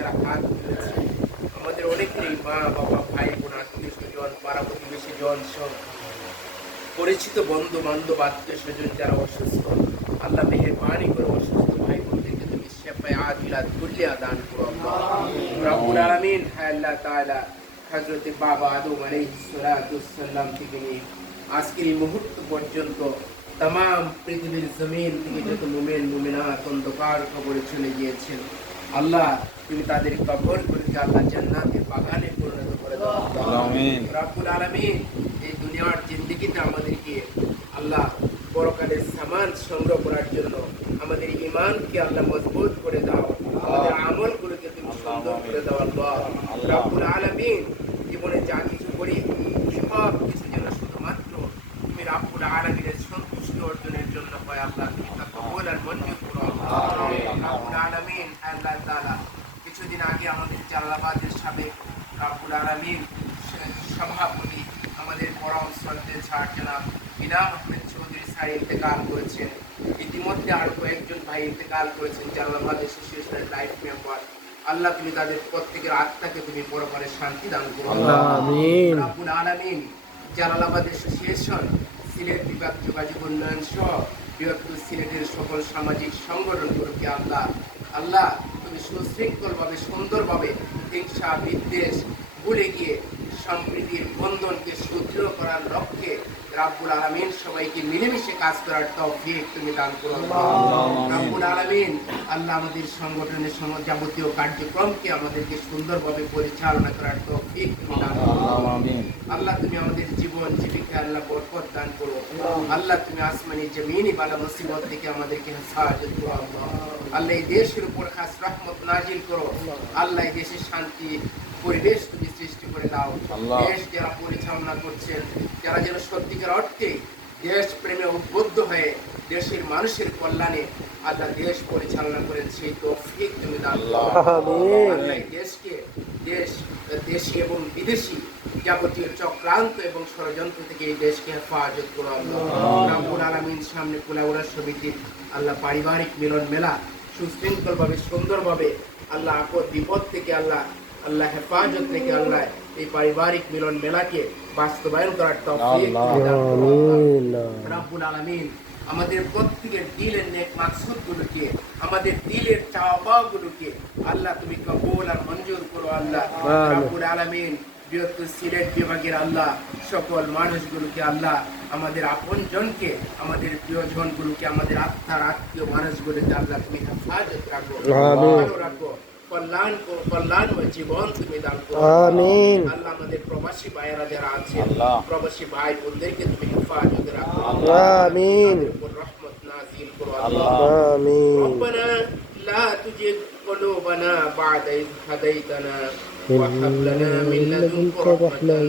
যারা আমাদের অনেকেরই মা, বাবা, ভাই, বোন, আত্মীয় স্বজন, পাড়া প্রতিবেশী জন সব পরিচিত বন্ধু বান্ধব, আত্মীয় স্বজন যারা অসুস্থ, আল্লাহ মেহেরবানি করে অসুস্থ ভাই বোনদেরকে তুমি শেফায় আদিলা দুলিয়া দান করো রব্বুল হ্যাঁ আল্লাহ বাবা আদম থেকে নিয়ে আজকের এই মুহূর্ত পর্যন্ত তাম পৃথিবীর জমিন থেকে যত মুমিন, মুমিনাত, অন্ধকার খবরে চলে গিয়েছেন। আল্লাহ তুমি তাদের কবর করে আল্লাহ জান্নাতের বাগানে পরিণত করে দাও আমিন। রাব্বুল আলামিন এই দুনিয়ার জিন্দেগিতে আমাদেরকে আল্লাহ পরকালের সামান সংগ্রহ করার জন্য আমাদের ইমানকে আল্লাহ মজবুত করে দাও। আমাদের আমল আমলগুলোকে তুমি সুন্দর করে দাও আল্লাহ। রাব্বুল আলামিন জীবনে যা কিছু করি সব কিছু যেন শুধুমাত্র তুমি রাব্বুল আলামিনের সন্তুষ্টি অর্জনের জন্য হয় আল্লাহ তুমি তা কবুল আর মঞ্জুর করো আল্লাহ রাব্বুল আলামিন আল্লাহ তাআলা। কিছুদিন আগে আমাদের জালালাবাদের সাবেক রাব্বুল আলামিন সভাপতি আমাদের পরম শ্রদ্ধে ছাড় জনাব ইনাম আহমেদ চৌধুরী স্যার ইন্তেকাল করেছেন। ইতিমধ্যে আরও কয়েকজন ভাই ইন্তেকাল করেছেন জালালাবাদ অ্যাসোসিয়েশনের লাইফ মেম্বার। আল্লাহ তুমি তাদের প্রত্যেকের আত্মাকে তুমি পরপরে শান্তি দান করো। রাব্বুল আলামিন জালালাবাদ অ্যাসোসিয়েশন সিলেট বিভাগ যোগাযোগ উন্নয়ন সহ বৃহত্তর সিলেটের সকল সামাজিক সংগঠনগুলোকে আল্লাহ আল্লাহ তুমি সুশৃঙ্খলভাবে সুন্দরভাবে হিংসা বিদ্বেষ ভুলে গিয়ে সম্প্রীতির লক্ষ্যে রাব্বুল আলামিন সবাইকে মিলেমিশে কাজ করার তৌফিক তুমি দান করো। রাব্বুল আলামিন আল্লাহ আমাদের সংগঠনের যাবতীয় কার্যক্রমকে আমাদেরকে সুন্দরভাবে পরিচালনা করার তৌফিক তুমি দান করো। আমিন। আল্লাহ তুমি আমাদের জীবন জীবিকা আল্লাহ বরকত দান করো। আল্লাহ তুমি আসমানি জমিনি বালা মুসিবত থেকে আমাদেরকে সাহায্য করো। আল্লাহ আল্লাহ এই দেশের উপর খাস রহমত নাজিল করো। আল্লাহ এই দেশে শান্তি পরিবেশ তুমি সৃষ্টি করে দাও। দেশ যারা পরিচালনা করছেন যারা যেন সত্যিকার অর্থে দেশ প্রেমে উদ্বুদ্ধ হয়ে দেশের মানুষের কল্যাণে আল্লাহ দেশ পরিচালনা করেন। সেই তৌফিক তুমি। আল্লাহ দেশকে দেশ দেশি এবং বিদেশি যাবতীয় চক্রান্ত এবং ষড়যন্ত্র থেকে এই দেশকে হেফাজত করো আল্লাহ। রাব্বুল সামনে কুলাউড়া সমিতির আল্লাহ পারিবারিক মিলন মেলা সুশৃঙ্খলভাবে সুন্দরভাবে আল্লাহ আপদ বিপদ থেকে আল্লাহ আল্লাহ হেফাজত থেকে আল্লাহ এই পারিবারিক মিলন মেলাকে বাস্তবায়ন করার তৌফিক রাব্বুল আলামিন আমাদের প্রত্যেকের দিলের নেক মাকসুদ গুলোকে আমাদের দিলের চাওয়া পাওয়া গুলোকে আল্লাহ তুমি কবুল আর মঞ্জুর করো আল্লাহ। রাব্বুল আলামিন বৃহত্তর সিলেট বিভাগের আল্লাহ সকল মানুষগুলোকে আল্লাহ আমাদের আপন জনকে আমাদের প্রিয়জন গুলোকে আমাদের আত্মার আত্মীয় মানুষগুলোকে আল্লাহ তুমি হেফাজত রাখো। ভালো রাখো। কল্যাণ করো কল্যাণময় জীবন তুমি দান করো আমিন। আল্লাহ আমাদের প্রবাসী ভাইয়েরা যারা আছে আল্লাহ। প্রবাসী ভাই বোনদেরকে তুমি হেফাজত রাখো আমিন। তাদের উপর রহমত নাযিল করো আল্লাহ। আল্লাহ আমিন ربنا لا تزغ قلوبنا بعد إذ هديتنا وهب لنا من لدنك رحمة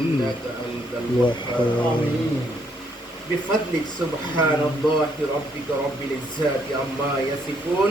إنك أنت الوهاب بفضلك سبحان الله ربك رب العزة عما يصفون